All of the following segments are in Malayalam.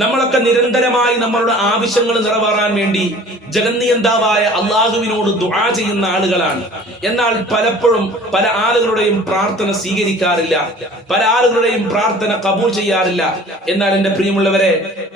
നമ്മളൊക്കെ നിരന്തരമായി നമ്മളുടെ ആവശ്യങ്ങൾ നിറവേറാൻ വേണ്ടി ജഗന്നിയന്താവായ അള്ളാഹുവിനോട് ദുആ ചെയ്യുന്ന ആളുകളാണ്. എന്നാൽ പലപ്പോഴും പല ആളുകളുടെയും പ്രാർത്ഥന സ്വീകരിക്കാറില്ല, പല ആളുകളുടെയും പ്രാർത്ഥന കബൂൽ ചെയ്യാറില്ല. എന്നാൽ എന്റെ പ്രിയമുള്ളവരെ,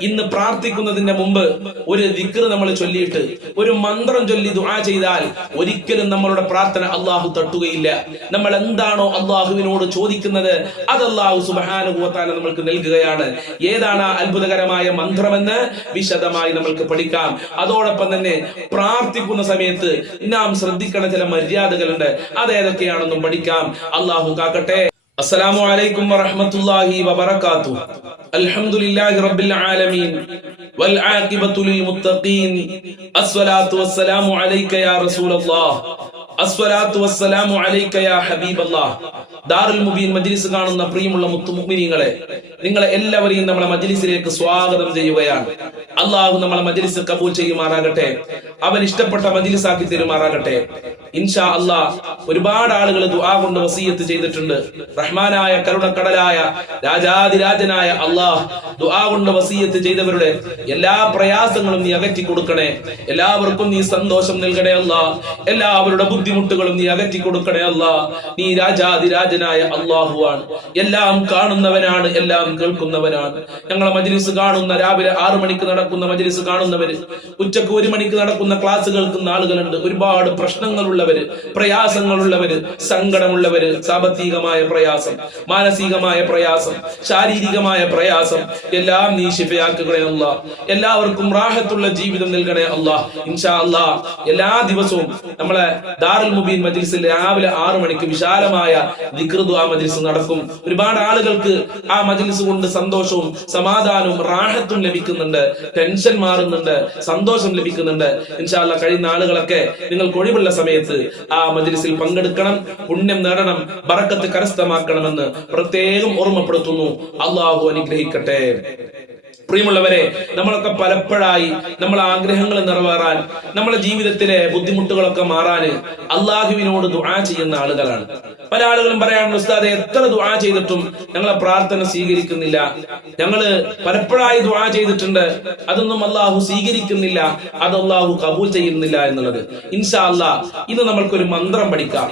ഇന്ന് പ്രാർത്ഥിക്കുന്നതിന്റെ മുമ്പ് ഒരു ദിക്ർ നമ്മൾ ചൊല്ലിയിട്ട് ഒരു മന്ത്രം ചൊല്ലി ദുആ ചെയ്താൽ ഒരിക്കലും നമ്മളുടെ പ്രാർത്ഥന അള്ളാഹു തട്ടുകയില്ല. നമ്മൾ എന്താണോ അള്ളാഹുവിനോട് ചോദിക്കുന്നത് അത് അള്ളാഹു സുബ്ഹാനഹു വ തആല നമ്മൾക്ക് നൽകുകയാണ്. ഏതാണ് ആ അത്ഭുതകരമായ മന്ത്രമെന്ന് വിശദമായി നമ്മൾക്ക് പഠിക്കാം. അതോടൊപ്പം തന്നെ പ്രാർത്ഥിക്കുന്ന സമയത്ത് നാം ശ്രദ്ധിക്കേണ്ട ചില മര്യാദകളുണ്ട്, അതേതൊക്കെയാണെന്നും പഠിക്കാം. അള്ളാഹു കാക്കട്ടെ. അസ്സലാമു അലൈക്കും വറഹ്മത്തുള്ളാഹി വബറകാതുഹു. അൽഹംദുലില്ലാഹി റബ്ബിൽ ആലമീൻ വൽ ആഖിബത്തു ലിൽ മുത്തഖീൻ. അസ്സലാത്തു വസ്സലാമു അലൈക യാ റസൂലല്ലാഹ്. അസ്സലാത്തു വസ്സലാമു അലൈക യാ ഹബീബല്ലാഹ്. ദാറുൽ മുബീൻ മജ്ലിസ് കാണുന്ന പ്രിയമുള്ള മുത്തുമുഅ്മിനീങ്ങളെ, നിങ്ങളെ എല്ലാവരെയും നമ്മളെ മജ്ലിസിലേക്ക് സ്വാഗതം ചെയ്യുകയാണ്. അള്ളാഹു നമ്മളെ മജ്ലിസ് കബൂൽ ചെയ്യുമാറാകട്ടെ, അവൻ ഇഷ്ടപ്പെട്ട മജ്ലിസാക്കി തരുമാറാകട്ടെ. ഇൻഷാ അല്ലാഹ് ഒരുപാട് ആളുകൾ ദുആ കൊണ്ട് വസിയത്ത് ചെയ്തിട്ടുണ്ട്. റഹ്മാനായ കരുണക്കടലായ രാജാതിരാജനായ അല്ലാഹ് ദുആ കൊണ്ട് വസിയത്ത് ചെയ്തവരുടെ എല്ലാ പ്രയാസങ്ങളും നീ അകറ്റി കൊടുക്കണേ, എല്ലാവർക്കും നീ സന്തോഷം നൽകണേ അല്ലാഹ്, എല്ലാവരുടെ ബുദ്ധിമുട്ടുകളും നീ അകറ്റി കൊടുക്കണേ അല്ലാഹ്. നീ രാജാതിരാജനായ അല്ലാഹുവാണ്, എല്ലാം കാണുന്നവനാണ്, എല്ലാം കേൾക്കുന്നവനാണ്. ഞങ്ങളെ മജ്ലിസ് കാണുന്ന, രാവിലെ 6 മണിക്ക് നടക്കുന്ന മജ്ലിസ് കാണുന്നവര്, ഉച്ചക്ക് 1 മണിക്ക് നടക്കുന്ന ക്ലാസ് കേൾക്കുന്ന ആളുകളുണ്ട്. ഒരുപാട് പ്രശ്നങ്ങളുള്ളവര്, പ്രയാസങ്ങളുള്ളവര്, സങ്കടമുള്ളവര്, സാമ്പത്തികമായ പ്രയാസം, മാനസികമായ പ്രയാസം, ശാരീരികമായ പ്രയാസം, എല്ലാം നീ ശിഫയാക്കുകണേ അല്ലാഹ്. എല്ലാവർക്കും റാഹത്തുള്ള ജീവിതം നൽകണേ അല്ലാഹ്. ഇൻഷാ അല്ലാഹ് എല്ലാ ദിവസവും നമ്മളെ ദാറുൽ മുബീൻ മജ്ലിസിൽ രാവിലെ 6 മണിക്ക് വിശാലമായ ദിക്ർ ദുആ മജ്ലിസ് നടക്കും. ഒരുപാട് ആളുകൾക്ക് ആ മജ്ലിസ് കൊണ്ട് സന്തോഷവും സമാധാനവും റാഹത്തും ലഭിക്കുന്നുണ്ട്, ടെൻഷൻ മാറുന്നുണ്ട്, സന്തോഷം ലഭിക്കുന്നുണ്ട്. ഇൻഷാ അല്ലാഹ് കഴിയുന്ന ആളുകളൊക്കെ നിങ്ങൾക്ക് ഒഴിവുള്ള സമയത്ത് ആ മജ്ലിസിൽ പങ്കെടുക്കണം, പുണ്യം നേടണം, ബറക്കത്ത് കരസ്ഥമാക്കണമെന്ന് പ്രത്യേകം ഓർമ്മപ്പെടുത്തുന്നു. അള്ളാഹു അനുഗ്രഹിക്കട്ടെ. പ്രിയമുള്ളവരെ, നമ്മളൊക്കെ പലപ്പോഴായി നമ്മളെ ആഗ്രഹങ്ങൾ നിറവേറാൻ, നമ്മളെ ജീവിതത്തിലെ ബുദ്ധിമുട്ടുകളൊക്കെ മാറാന് അള്ളാഹുവിനോട് ദുആ ചെയ്യുന്ന ആളുകളാണ്. പല ആളുകളും പറയാറുണ്ട്, ഉസ്താദേ എത്ര ദുആ ചെയ്തിട്ടും ഞങ്ങളെ പ്രാർത്ഥന സ്വീകരിക്കുന്നില്ല, ഞങ്ങള് പലപ്പോഴായി ദുആ ചെയ്തിട്ടുണ്ട്, അതൊന്നും അള്ളാഹു സ്വീകരിക്കുന്നില്ല, അത് അള്ളാഹു കബൂൽ ചെയ്യുന്നില്ല എന്നുള്ളത്. ഇൻഷാ അല്ലാഹ് ഇന്ന് നമ്മൾക്കൊരു മന്ത്രം പഠിക്കാം.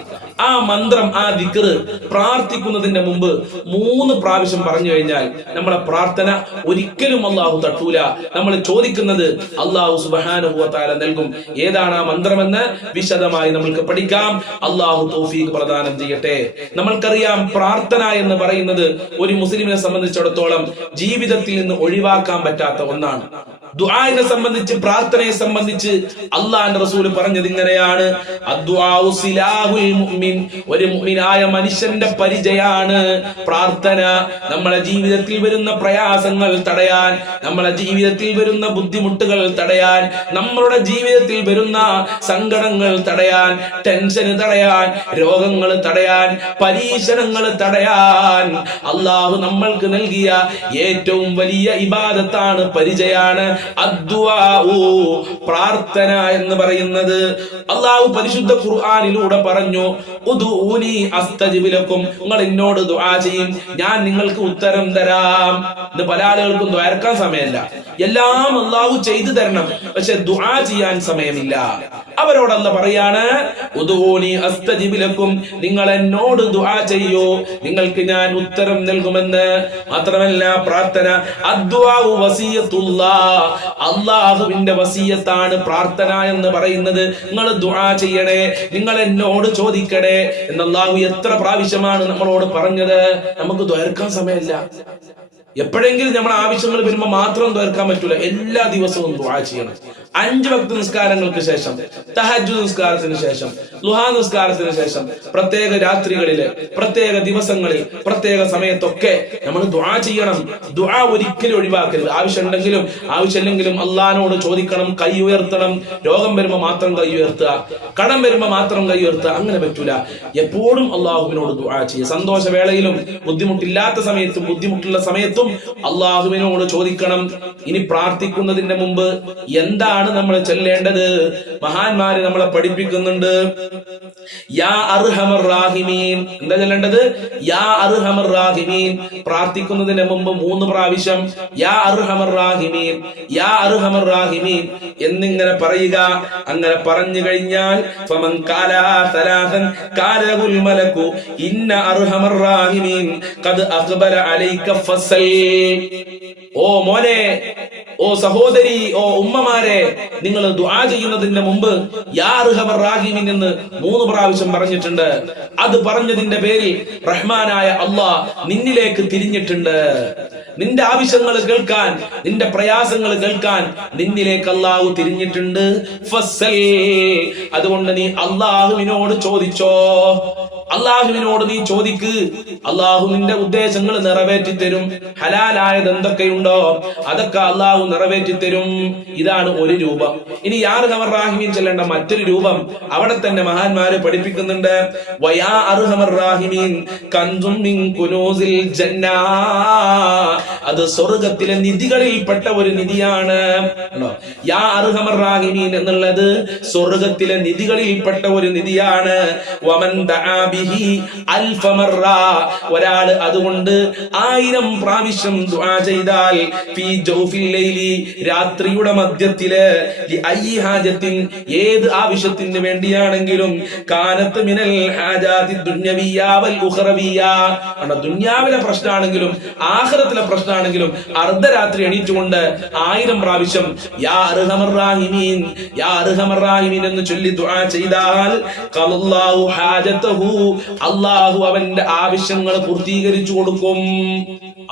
ആ മന്ത്രം, ആ ദിക്ർ പ്രാർത്ഥിക്കുന്നതിന്റെ മുമ്പ് 3 പ്രാവശ്യം പറഞ്ഞു കഴിഞ്ഞാൽ നമ്മളെ പ്രാർത്ഥന ഒരിക്കലും അള്ളാഹു തട്ടൂല. നമ്മൾ ചോദിക്കുന്നത് അള്ളാഹു സുബ്ഹാനഹു വ തആല നൽകും. ഏതാണ് ആ മന്ത്രമെന്ന് വിശദമായി നമ്മൾക്ക് പഠിക്കാം. അള്ളാഹു തൗഫീഖ് പ്രദാനം ചെയ്യട്ടെ. നമ്മൾക്കറിയാം, പ്രാർത്ഥന എന്ന് പറയുന്നത് ഒരു മുസ്ലിമിനെ സംബന്ധിച്ചിടത്തോളം ജീവിതത്തിൽ നിന്ന് ഒഴിവാക്കാൻ പറ്റാത്ത ഒന്നാണ്. ദുആനെ സംബന്ധിച്ച്, പ്രാർത്ഥനയെ സംബന്ധിച്ച് അല്ലാഹുവിന്റെ റസൂൽ പറഞ്ഞത് ഇങ്ങനെയാണ്: അദ്ദുആഉ സിലാഹുൽ മുഅ്മിൻ. ഒരു മുഅ്മിനായ മനുഷ്യന്റെ പരിചയാണ് പ്രാർത്ഥന. നമ്മളെ ജീവിതത്തിൽ വരുന്ന പ്രയാസങ്ങൾ തടയാൻ, നമ്മളെ ജീവിതത്തിൽ വരുന്ന ബുദ്ധിമുട്ടുകൾ തടയാൻ, നമ്മളുടെ ജീവിതത്തിൽ വരുന്ന സങ്കടങ്ങൾ തടയാൻ, ടെൻഷൻ തടയാൻ, രോഗങ്ങൾ തടയാൻ, പരീക്ഷണങ്ങൾ തടയാൻ അല്ലാഹു നമ്മൾക്ക് നൽകിയ ഏറ്റവും വലിയ ഇബാദത്താണ്, പരിചയാണ് അദ്ദുആഉ, പ്രാർത്ഥന എന്ന് പറയുന്നത്. അല്ലാഹു പരിശുദ്ധ ഖുർആനിലൂടെ പറഞ്ഞു, ഉദ്ഊനി അസ്തജിബ് ലക്കും, നിങ്ങൾ എന്നോട് ദുആ ചെയ്യും, ഞാൻ നിങ്ങൾക്ക് ഉത്തരം തരാം. ഇത് പല ആളുകൾക്കും ദ്വാരക്കാൻ സമയമില്ല, എല്ലാം അല്ലാഹു ചെയ്തു തരണം, പക്ഷെ ദുആ ചെയ്യാൻ സമയമില്ല. അവരോട് അല്ലാഹു പറയാണ്, ഉദ്ഊനി അസ്തജിബ് ലക്കും, നിങ്ങൾ എന്നോട് ദുആ ചെയ്യൂ, നിങ്ങൾക്ക് ഞാൻ ഉത്തരം നൽകുമെന്ന്. മാത്രമല്ല, പ്രാർത്ഥന അദ്ദുആഉ വസിയത്തുല്ലാഹ്, അല്ലാഹുവിന്റെ വസിയത്താണ് പ്രാർത്ഥന എന്ന് പറയുന്നത്. നിങ്ങൾ ദുആ ചെയ്യണേ, നിങ്ങൾ എന്നോട് ചോദിക്കണേ എന്ന് അല്ലാഹു എത്ര പ്രാവശ്യമാണ് നമ്മളോട് പറഞ്ഞത്. നമുക്ക് ദ്വാരക്കാൻ സമയമില്ല. എപ്പോഴെങ്കിലും നമ്മുടെ ആവശ്യങ്ങൾ വരുമ്പോൾ മാത്രം ദ്വാരക്കാൻ പറ്റൂല, എല്ലാ ദിവസവും ദുആ ചെയ്യണം. 5 വക്ത് നിസ്കാരങ്ങൾക്ക് ശേഷം, തഹജ്ജുദ് നിസ്കാരത്തിന് ശേഷം, ളുഹാ നിസ്കാരത്തിന് ശേഷം, പ്രത്യേക രാത്രികളില്, പ്രത്യേക ദിവസങ്ങളിൽ, പ്രത്യേക സമയത്തൊക്കെ നമ്മൾ ദുആ ചെയ്യണം. ദുആ ഒരിക്കലും ഒഴിവാക്കരുത്. ആവശ്യമുണ്ടെങ്കിലും ആവശ്യമില്ലെങ്കിലും അള്ളാഹിനോട് ചോദിക്കണം, കൈ ഉയർത്തണം. രോഗം വരുമ്പോൾ മാത്രം കൈ ഉയർത്തുക, കടം വരുമ്പോൾ മാത്രം കൈ ഉയർത്തുക, അങ്ങനെ പറ്റൂല. എപ്പോഴും അള്ളാഹുവിനോട് ദുആ ചെയ്യുക. സന്തോഷവേളയിലും ബുദ്ധിമുട്ടില്ലാത്ത സമയത്തും ബുദ്ധിമുട്ടുള്ള സമയത്തും അള്ളാഹുവിനോട് ചോദിക്കണം. ഇനി പ്രാർത്ഥിക്കുന്നതിന്റെ മുമ്പ് എന്താണ് അതാണ് നമ്മൾ ചൊല്ലേണ്ടത്. മഹാന്മാര് നമ്മളെ പഠിപ്പിക്കുന്നുണ്ട്. യാ അർഹമർ റാഹിമീൻ. എന്താ ചൊല്ലേണ്ടത്? യാ അർഹമർ റാഹിമീൻ. പ്രാർത്ഥിക്കുന്നതിന് മുമ്പ് 3 പ്രാവശ്യം യാ അർഹമർ റാഹിമീൻ, യാ അർഹമർ റാഹിമീൻ എന്നിങ്ങനെ പറയുക. അങ്ങനെ പറഞ്ഞു കഴിഞ്ഞാൽ ഫമൻ ഖാലാ സലാസൻ ഖാലഹുൽ മലകു ഇന്ന അർഹമർ റാഹിമീൻ ഖദ് അഖ്ബല അലൈക ഫസൽ. ഓ മോനെ, ഓ സഹോദരി, ഓ ഉമ്മമാരെ, നിങ്ങൾ ദുആ ചെയ്യുന്നതിന്റെ മുമ്പ് യാ അർഹമർ റാഹിമീൻ എന്ന് 3 പ്രാവശ്യം പറഞ്ഞിട്ടുണ്ട്. അത് പറഞ്ഞതിന്റെ പേരിൽ റഹ്മാനായ അല്ലാഹ് നിന്നിലേക്ക് തിരിഞ്ഞിട്ടുണ്ട്. നിന്റെ ആവശ്യങ്ങൾ കേൾക്കാൻ, നിന്റെ പ്രയാസങ്ങൾ കേൾക്കാൻ നിന്നിലേക്ക് അല്ലാഹു തിരിഞ്ഞിട്ടുണ്ട്. ഫസൽ. അതുകൊണ്ട് നീ അല്ലാഹുവിനോട് ചോദിച്ചോ, അല്ലാഹുവിനോട് നീ ചോദിക്ക്. അല്ലാഹു നിന്റെ ഉദ്ദേശങ്ങൾ നിറവേറ്റി തരും. ഹലാലായത് എന്തൊക്കെയുണ്ടോ അതൊക്കെ അല്ലാഹു നിറവേറ്റി തരും. ഇതാണ് ഒരു രൂപം. ഇനി യാ അർഹമർ റാഹിമീൻ ചൊല്ലേണ്ട മറ്റൊരു രൂപം അവിടെ തന്നെ മഹാന്മാര് പഠിപ്പിക്കുന്നുണ്ട്. വയാ അർഹമർ റാഹിമീൻ കൻസും മിൻ കുനൂസിൽ ജന്നാ. അത് സ്വർഗത്തിലെ നിധികളിൽപ്പെട്ട ഒരു നിധിയാണ്. യാ അർഹമർ റാഹിമീൻ എന്നുള്ളത് സ്വർഗത്തിലെ നിധികളിൽപ്പെട്ട ഒരു നിധിയാണ്. വമൻ ദആ ബിഹി അൽഫ മർറ. ഒരാൾ അതുകൊണ്ട് 1000 പ്രാവശ്യം ദുആ ചെയ്താൽ ഫീ ജൗഫിൽ ലൈലി, രാത്രിയുടെ മധ്യത്തില്, ലിഅയ്യി ഹാജത്തിൻ, ഏത് ആവശ്യത്തിന് വേണ്ടിയാണെങ്കിലും, കാനത്ത് മിനൽ ഹാജാതി ദുനിയവിയ്യ വൽ ഉഖറവിയ്യ, ദുനിയാവിലെ പ്രശ്നമാണെങ്കിലും ആഖിറത്തിലെ പ്രശ്നമാണെങ്കിലും അർദ്ധരാത്രി എണീറ്റുകൊണ്ട് 1000 പ്രാവശ്യം യാ അർഹമർ റാഹിമീൻ, യാ അർഹമർ റാഹിമീൻ എന്ന് ചൊല്ലി ദുആ ചെയ്താൽ ഖലല്ലാഹു ഹാജതഹു, അല്ലാഹു അവന്റെ ആവശ്യങ്ങൾ പൂർത്തീകരിച്ചു കൊടുക്കും.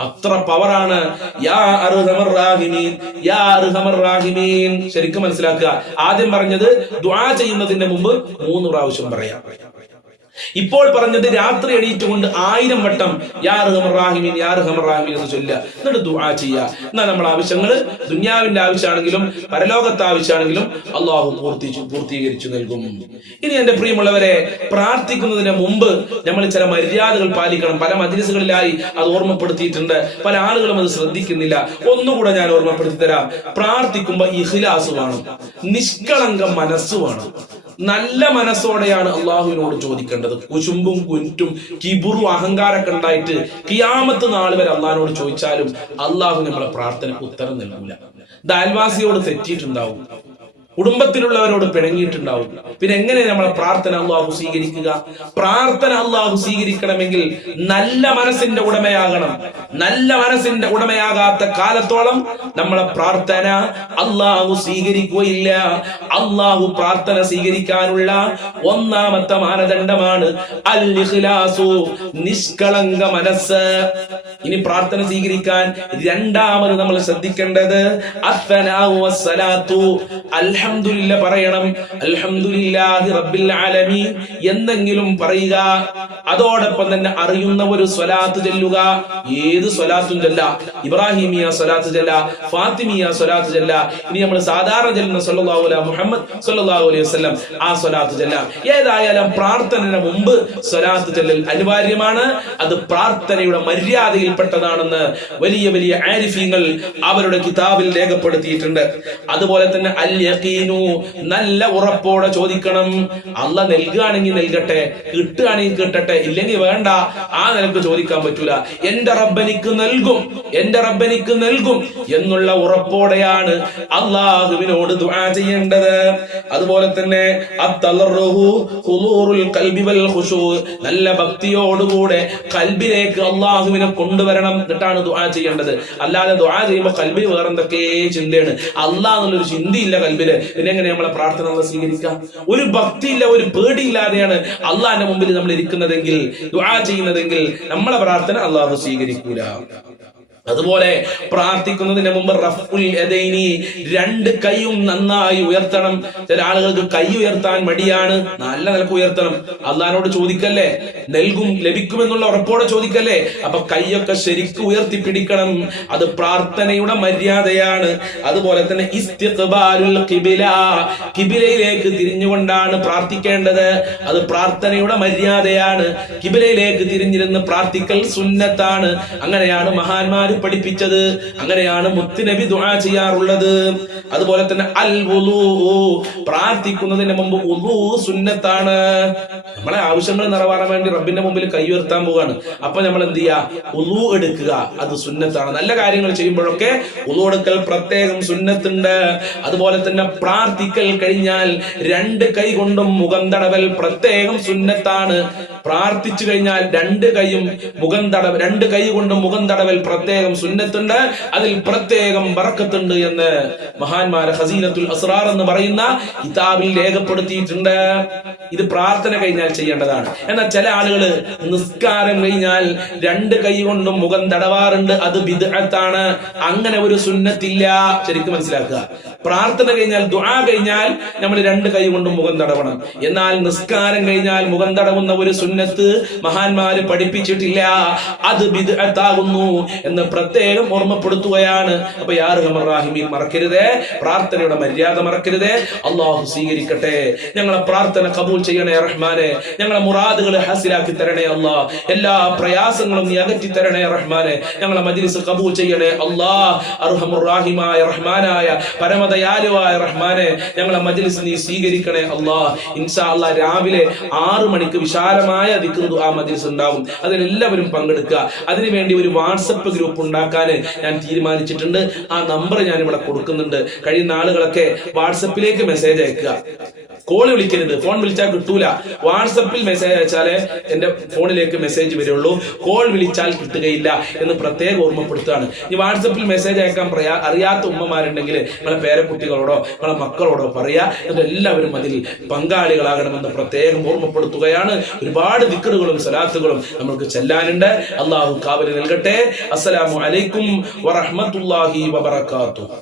അത്ര പവറാണ് യാ അർഹമർ റാഹിമീൻ, യാ അർഹമർ റാഹിമീൻ. ശരിക്കും മനസ്സിലാക്കുക. ആദ്യം പറഞ്ഞത് ദുആ ചെയ്യുന്നതിന്റെ മുമ്പ് 3 പ്രാവശ്യം പറയാം. ഇപ്പോൾ പറഞ്ഞത് രാത്രി എണീറ്റുകൊണ്ട് 1000 വട്ടം യാ അർഹമർ റാഹിമീൻ, യാ അർഹമർ റാഹിമീൻ എന്ന് ചൊല്ലുക. എന്നിട്ട് ദുആ ചെയ്യുക. എന്നാൽ നമ്മുടെ ആവശ്യങ്ങൾ ദുനിയാവിന്റെ ആവശ്യമാണെങ്കിലും പരലോകത്തെ ആവശ്യമാണെങ്കിലും അല്ലാഹു പൂർത്തീകരിച്ചു നൽകും. ഇനി എന്റെ പ്രിയമുള്ളവരെ, പ്രാർത്ഥിക്കുന്നതിന് മുമ്പ് നമ്മൾ ചില മര്യാദകൾ പാലിക്കണം. പല മജ്‌ലിസുകളിലായി അത് ഓർമ്മപ്പെടുത്തിയിട്ടുണ്ട്. പല ആളുകളും അത് ശ്രദ്ധിക്കുന്നില്ല. ഒന്നുകൂടെ ഞാൻ ഓർമ്മപ്പെടുത്തി തരാം. പ്രാർത്ഥിക്കുമ്പോ ഇഖ്ലാസ് വേണം, നിഷ്കളങ്ക മനസ്സ് വേണം. നല്ല മനസ്സോടെയാണ് അള്ളാഹുവിനോട് ചോദിക്കേണ്ടത്. കുശുമ്പും കുറ്റും കിബുറും അഹങ്കാരമൊക്കെ ഉണ്ടായിട്ട് ഖിയാമത്ത് നാൾ വരെ അള്ളാഹിനോട് ചോദിച്ചാലും അള്ളാഹു നമ്മളെ പ്രാർത്ഥനയ്ക്ക് ഉത്തരം നൽകൂല. അയൽവാസിയോട് തെറ്റിയിട്ടുണ്ടാവും, കുടുംബത്തിലുള്ളവരോട് പിണങ്ങിയിട്ടുണ്ടാവും. പിന്നെ എങ്ങനെ നമ്മളെ പ്രാർത്ഥന അള്ളാഹു സ്വീകരിക്കുക? പ്രാർത്ഥന അള്ളാഹു സ്വീകരിക്കണമെങ്കിൽ നല്ല മനസ്സിന്റെ ഉടമയാകണം. നല്ല മനസ്സിന്റെ ഉടമയാകാത്ത കാലത്തോളം നമ്മളെ പ്രാർത്ഥന അള്ളാഹു സ്വീകരിക്കുകയില്ല. അള്ളാഹു പ്രാർത്ഥന സ്വീകരിക്കാനുള്ള ഒന്നാമത്തെ മാനദണ്ഡമാണ് അൽ ഇഖ്ലാസു, നിഷ്കളങ്ക മനസ്സ്. ഇനി പ്രാർത്ഥന സ്വീകരിക്കാൻ രണ്ടാമത് നമ്മൾ ശ്രദ്ധിക്കേണ്ടത് അസ്സലാഉ വസ്സലാത്തു, അൽഹംദുലില്ലാഹ് പറയണം. അൽഹംദുലില്ലാഹി റബ്ബിൽ ആലമീൻ എന്നെങ്കിലും പറയുക. അതോടൊപ്പം തന്നെ അറിയുന്ന ഒരു സ്വലാത്ത് ചൊല്ലുക. ഏത് സ്വലാത്തും ചൊല്ല. ഇബ്രാഹിമിയ സ്വലാത്ത് ചൊല്ല, ഫാത്തിമിയ സ്വലാത്ത് ചൊല്ല. ഇനി നമ്മൾ സാധാരണ ചൊല്ലുന്ന സല്ലല്ലാഹു അലൈഹി മുഹമ്മദ് സല്ലല്ലാഹു അലൈഹി വസല്ലം ആ സ്വലാത്ത് ചൊല്ല. ഏതായാലും പ്രാർത്ഥനയുടെ മുമ്പ് സ്വലാത്ത് ചൊല്ലൽ അനിവാര്യമാണ്. അത് പ്രാർത്ഥനയുടെ മര്യാദയിൽപ്പെട്ടതാണെന്ന് വലിയ വലിയ ആരിഫീങ്ങൾ അവരുടെ കിതാബിൽ രേഖപ്പെടുത്തിയിട്ടുണ്ട്. അതുപോലെ തന്നെ അൽ യഖീനു, നല്ല ഉറപ്പോടെ ചോദിക്കണം. അല്ലാഹ് നൽകുകയാണെങ്കിൽ നൽകട്ടെ, കിട്ടുകയാണെങ്കിൽ കിട്ടട്ടെ, ഇല്ലെങ്കിൽ വേണ്ട. ആ നിലക്ക് ചോദിക്കാൻ പറ്റൂല. എന്റെ റബ്ബനിക്ക് നൽകും, എന്റെ റബ്ബനിക്ക് നൽകും എന്നുള്ള ഉറപ്പോടെയാണ് അള്ളാഹുവിനോട് ദുആ ചെയ്യേണ്ടത്. അതുപോലെ തന്നെ നല്ല ഭക്തിയോടുകൂടെ കൽബിലേക്ക് അള്ളാഹുവിനെ കൊണ്ടുവരണം. എന്നിട്ടാണ് ദുആ ചെയ്യേണ്ടത്. അല്ലാതെ ദുആ ചെയ്യുമ്പോൾ കൽബിൽ വേറെന്തൊക്കെ ചിന്തയാണ്. അള്ളാഹ് എന്നുള്ളൊരു ചിന്തയില്ല കൽബില്. പിന്നെ എങ്ങനെ നമ്മളെ പ്രാർത്ഥന നമ്മൾ സ്വീകരിക്കാം? ഒരു ഭക്തിയില്ല, ഒരു പേടിയില്ലാതെയാണ് അള്ളാഹിന്റെ മുമ്പിൽ നമ്മൾ ഇരിക്കുന്നതെങ്കിൽ, ദുആ ചെയ്യുന്നതെങ്കിൽ നമ്മളെ പ്രാർത്ഥന അള്ളാഹു സ്വീകരിക്കൂല. അതുപോലെ പ്രാർത്ഥിക്കുന്നതിന് മുമ്പ് റഫ്ഉൽ യദൈനി, 2 കൈയും നന്നായി ഉയർത്തണം. ചില ആളുകൾക്ക് കൈ ഉയർത്താൻ മടിയാണ്. നല്ല നിലക്ക് ഉയർത്തണം. അള്ളാഹിനോട് ചോദിക്കല്ലേ, നൽകും, ലഭിക്കുമെന്നുള്ള ഉറപ്പോടെ ചോദിക്കല്ലേ. അപ്പൊ കൈയൊക്കെ ശരിക്കും ഉയർത്തി പിടിക്കണം. അത് പ്രാർത്ഥനയുടെ മര്യാദയാണ്. അതുപോലെ തന്നെ ഇസ്തിഖ്ബാലുൽ ഖിബില, ഖിബിലയിലേക്ക് തിരിഞ്ഞുകൊണ്ടാണ് പ്രാർത്ഥിക്കേണ്ടത്. അത് പ്രാർത്ഥനയുടെ മര്യാദയാണ്. ഖിബിലയിലേക്ക് തിരിഞ്ഞിരുന്ന് പ്രാർത്ഥിക്കൽ സുന്നത്താണ്. അങ്ങനെയാണ് മഹാന്മാർ പഠിപ്പിച്ചത്. അങ്ങനെയാണ് മുത്തുനബി ദുആ ചെയ്യാറുള്ളത്. അതുപോലെ തന്നെ അൽ വുളൂ, പ്രാർത്ഥിക്കുന്നതിന് മുമ്പ് വുളൂ സുന്നത്താണ്. നമ്മളെ ആവശ്യങ്ങൾ നിറവേറാൻ വേണ്ടി റബ്ബിന്റെ മുമ്പിൽ കൈ ഉയർത്താൻ പോവാണ്. അപ്പൊ നമ്മൾ എന്ത് ചെയ്യാ? വുളൂ എടുക്കുക, അത് സുന്നത്താണ്. നല്ല കാര്യങ്ങൾ ചെയ്യുമ്പോഴൊക്കെ വുളൂ എടുക്കൽ പ്രത്യേകം സുന്നത്തുണ്ട്. അതുപോലെ തന്നെ പ്രാർത്ഥിക്കൽ കഴിഞ്ഞാൽ 2 കൈ കൊണ്ടും മുഖം തടവൽ പ്രത്യേകം സുന്നത്താണ്. പ്രാർത്ഥിച്ചു കഴിഞ്ഞാൽ 2 കൈ കൊണ്ടും മുഖം തടവൽ പ്രത്യേകം സുന്നത്തുണ്ട്. അതിൽ പ്രത്യേകം ബറക്കത്തുണ്ട് എന്ന് മഹാന്മാരെ ഖസീനത്തുൽ അസ്റാർ എന്ന് പറയുന്ന കിതാബിൽ രേഖപ്പെടുത്തിയിട്ടുണ്ട്. ഇത് പ്രാർത്ഥന കഴിഞ്ഞാൽ ചെയ്യേണ്ടതാണ്. എന്നാൽ ചില ആളുകൾ നിസ്കാരം കഴിഞ്ഞാൽ 2 കൈ കൊണ്ടും മുഖം തടവാറുണ്ട്. അത് ബിദ്അത്താണ്. അങ്ങനെ ഒരു സുന്നത്തില്ല. ശരിക്കും മനസ്സിലാക്കുക. പ്രാർത്ഥന കഴിഞ്ഞാൽ, ദുആ കഴിഞ്ഞാൽ നമ്മൾ 2 കൈ കൊണ്ടും മുഖം തടവണം. എന്നാൽ നിസ്കാരം കഴിഞ്ഞാൽ മുഖം തടവുന്ന ഒരു സുന്നത്ത് മഹാന്മാര് പഠിപ്പിച്ചിട്ടില്ല. അത് ബിദ്അത്താകുന്നു എന്ന് പ്രത്യേകം ഓർമ്മപ്പെടുത്തുകയാണ്. അപ്പൊ യാ അർഹമർ റഹീമീൻ മറക്കരുതേ, പ്രാർത്ഥനയുടെ മര്യാദ മറക്കരുതേ. അല്ലാഹു സ്വീകരിക്കട്ടെ. ഞങ്ങളെ പ്രാർത്ഥന കബൂൽ ചെയ്യണേ റഹ്മാനെ. ഞങ്ങളെ മുറാദുകൾ ഹാസിലാക്കി തരണേ അല്ലാഹ്. എല്ലാ പ്രയാസങ്ങളും നീ അകറ്റി തരണേ റഹ്മാനെ. ഞങ്ങളെ മജ്ലിസ് കബൂൽ ചെയ്യണേ അല്ലാഹ്. അർഹമുർ റഹീമായ റഹ്മാനായ പരമദയാലുവായ റഹ്മാനെ, ഞങ്ങളെ മജ്ലിസ് നീ സ്വീകരിക്കണേ അല്ലാഹ്. ഇൻഷാ അല്ലാഹ് രാവിലെ 6 മണിക്ക് വിശാലമായ ദിക്ർ ദുആ മജ്ലിസ് ഉണ്ടാവും. അതിലെല്ലാവരും പങ്കെടുക്കുക. അതിനുവേണ്ടി ഒരു വാട്സപ്പ് ഗ്രൂപ്പ് ഉണ്ടാക്കാൻ ഞാൻ തീരുമാനിച്ചിട്ടുണ്ട്. ആ നമ്പർ ഞാൻ ഇവിടെ കൊടുക്കുന്നുണ്ട്. കഴിയുന്ന ആളുകളൊക്കെ വാട്സപ്പിലേക്ക് മെസ്സേജ് അയക്കുക. കോൾ വിളിക്കരുത്. ഫോൺ വിളിച്ചാൽ കിട്ടൂല. വാട്സപ്പിൽ മെസ്സേജ് അയച്ചാലേ എന്റെ ഫോണിലേക്ക് മെസ്സേജ് വരുള്ളൂ. കോൾ വിളിച്ചാൽ കിട്ടുകയില്ല എന്ന് പ്രത്യേകം ഓർമ്മപ്പെടുത്തുകയാണ്. ഈ വാട്സപ്പിൽ മെസ്സേജ് അയക്കാൻ അറിയാത്ത ഉമ്മമാരുണ്ടെങ്കിൽ നിങ്ങളെ പേരക്കുട്ടികളോടോ നിങ്ങളെ മക്കളോടോ പറയാ. എല്ലാവരും അതിൽ പങ്കാളികളാകണമെന്ന് പ്രത്യേകം ഓർമ്മപ്പെടുത്തുകയാണ്. ഒരുപാട് ദിക്റുകളും സലാത്തുകളും നമ്മൾക്ക് ചെല്ലാനുണ്ട്. അള്ളാഹു കാവൽ നൽകട്ടെ. അസ്സലാമു അലൈക്കും വറഹ്മത്തുള്ളാഹി വബറകാതുഹു.